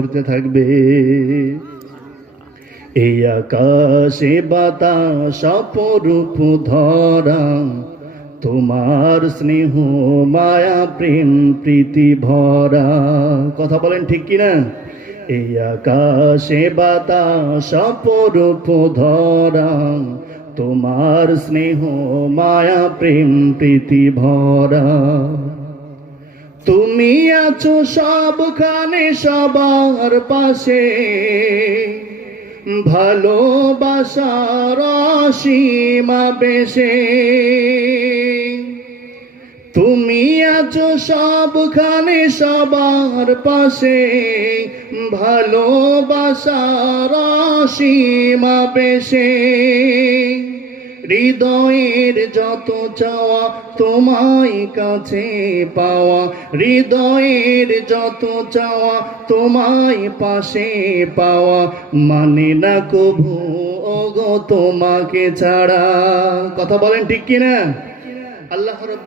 করতে থাকবে। এই আকাশে বাতাস অপরূপ ধরা, তোমার স্নেহ মায়া প্রেম প্রীতি ভরা। কথা বলেন ঠিক কিনা? এই আকাশে বাতাস অপরূপ ধরা, তোমার স্নেহ মায়া প্রেম প্রীতি ভরা। তুমি আছো সবখানে সবার পাশে, ভালোবাসার অসীমা বেশে। তুমি আছো সবখানে সবার পাশে, ভালোবাসার অসীমা বেশে। হৃদয়ের যত চাওয়া তোমায় কাছে পাওয়া, হৃদয়ের যত চাওয়া তোমায় পাশে পাওয়া, মানে না কভু ওগো তোমাকে ছাড়া। কথা বলেন ঠিক কিনা? আল্লাহ